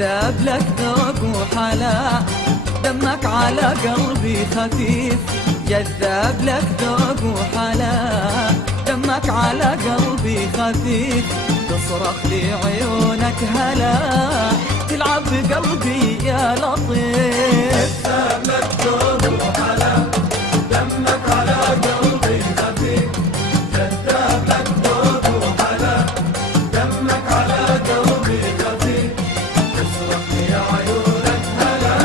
جذاب لك ذوق وحلا، دمك على قلبي خفيف. جذاب لك ذوق وحلا، دمك على قلبي خفيف. تصرخ لي عيونك هلا، تلعب بقلبي يا لطيف. جذاب لك ذوق وحلا، دمك على قلبي خفيف. جذاب لك ذوق وحلا، دمك على قلبي خفيف. تصرخ لي عيونك هلا،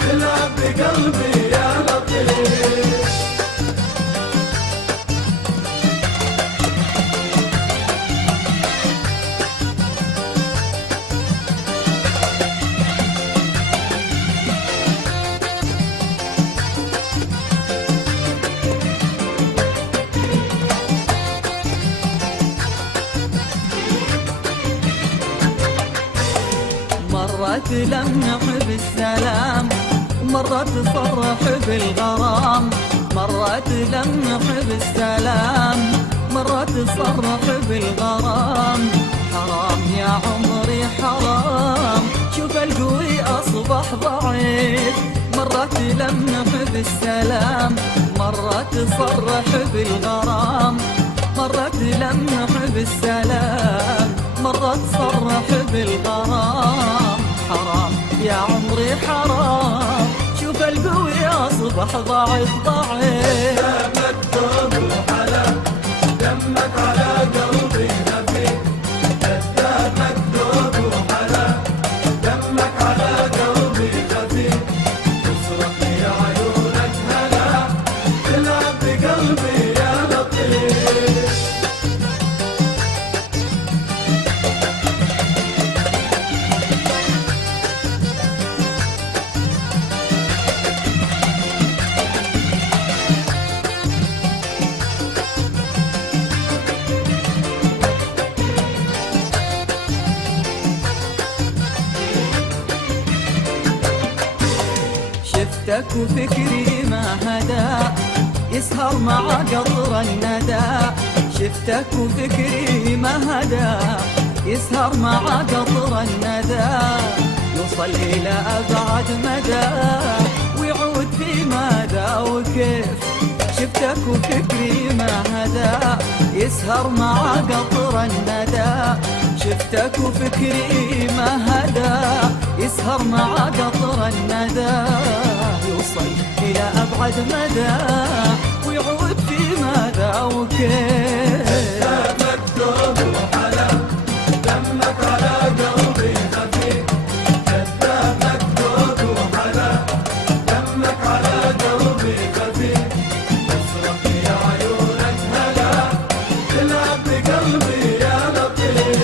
تلعب بقلبي يا لطيف. مرة تلمح بالسلام، مرة تصرح بالغرام. مرة تلمح بالسلام، مرة تصرح بالغرام. حرام يا عمري حرام، شوف القوي أصبح ضعيف. مرة تلمح بالسلام، مرة تصرح بالغرام. مرة تلمح بالسلام، مرة تصرح بالغرام. حرام يا عمري حرام، شوف القوي أصبح ضعيف ضعيف. دمك ذوق وحلا، دمك على قلبي خفيف. جذابك ذوق وحلا، دمك على قلبي خفيف. تصرخ لي عيونك هلا، تلعب بقلبي يا لطيف. شفتك وفكري ما هدا، يسهر مع قطر الندى. شفتك وفكري ما هدا، يسهر مع قطر الندى. يوصل إلى أبعد مدى، ويعود في ماذا وكيف. شفتك وفكري ما هدا، يسهر مع قطر الندى. شفتك وفكري ما هدا، يسهر مع قطر الندى. يوصل إلى أبعد مدى، ويعود في ماذا وكيف. جذابك ذوق وحلا، دمك على قلبي خفيف. جذابك ذوق وحلا، دمك على قلبي خفيف. تصرخ لي عيونك هلا، تلعب بقلبي يا لطيف.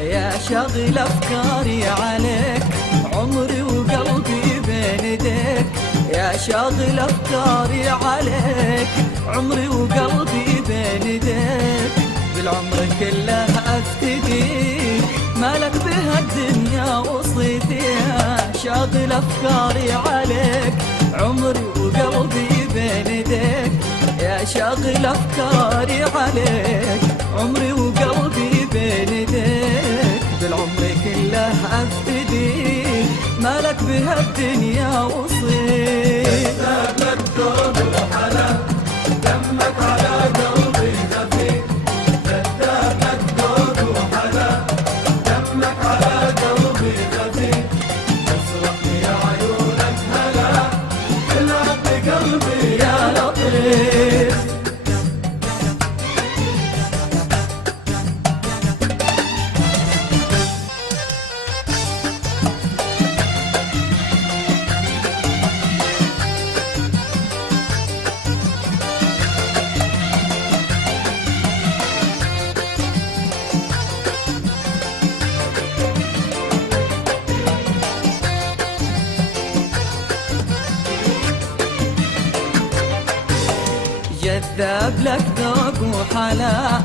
يا شاغل أفكاري عليك، عمري وقلبي بين يديك. يا شاغل أفكاري عليك، عمري وقلبي بين يديك. بالعمر كله أفتديك، مالك بها الدنيا وصيتيها. شاغل أفكاري عليك، عمري وقلبي بين يديك. يا شاغل أفكاري عليك، عمري وقلبي بين يديك. بالعمر كله أفتديك، مالك بها الدنيا وصيت. جذابك ذوق وحلا، دمك على قلبي خفيف. جذابك ذوق وحلا، دمك على قلبي خفيف. تصرخ لي عيونك هلا، تلعب بقلبي يا لطيف. جذاب لك ذوق وحلا،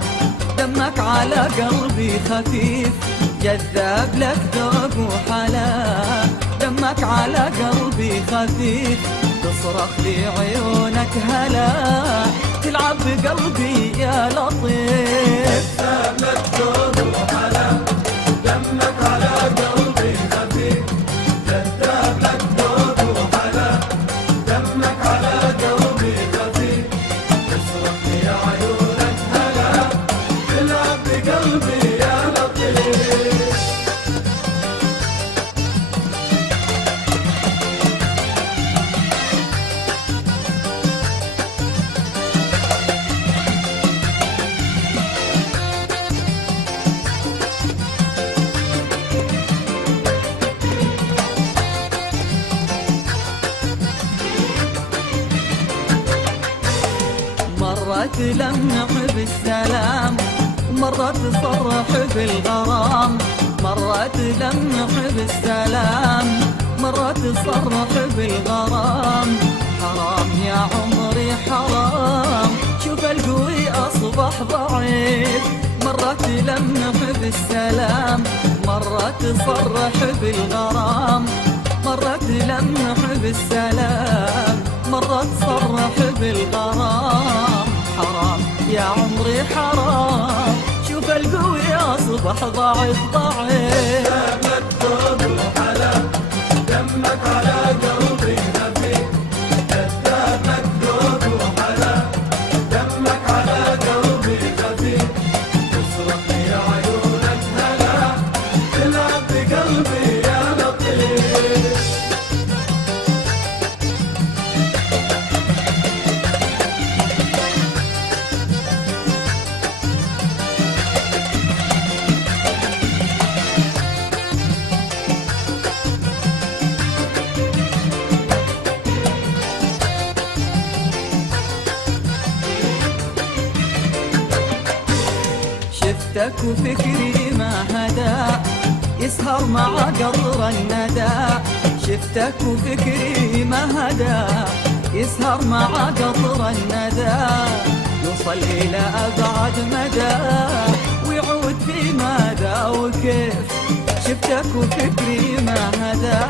دمك على قلبي خفيف. جذاب لك ذوق وحلا، دمك على قلبي خفيف. تصرخ لي عيونك هلا، تلعب بقلبي يا لطيف. جذاب لك ذوق وحلا، دمك على قلبي خفيف. جذاب لك ذوق وحلا، دمك على قلبي خفيف. تصرخ لي عيونك هلا، تلعب بقلبي يا لطيف. مرة تلمح بالسلام، مرة تصرح بالغرام. مرة تلمح بالسلام، مرة تصرح بالغرام. حرام يا عمري حرام، شوف القوي أصبح ضعيف. مرة تلمح بالسلام، مرة تصرح بالغرام. مرة تلمح بالسلام، مرة تصرح بالغرام. حرام يا عمري حرام، شوف القوي أصبح ضعيف ضعيف. جذاب لك ذوق وحلا، دمك على قلبي خفيف. جذاب لك ذوق وحلا، دمك على قلبي خفيف. تصرخ لي عيونك هلا، تلعب بقلبي يا لطيف. شفتك وفكري ما هدا، يسهر مع قطر الندى. شفتك وفكري ما هدا، يسهر مع قطر الندى. يوصل إلى أبعد مدى، ويعود في ماذا وكيف. شفتك وفكري ما هدا.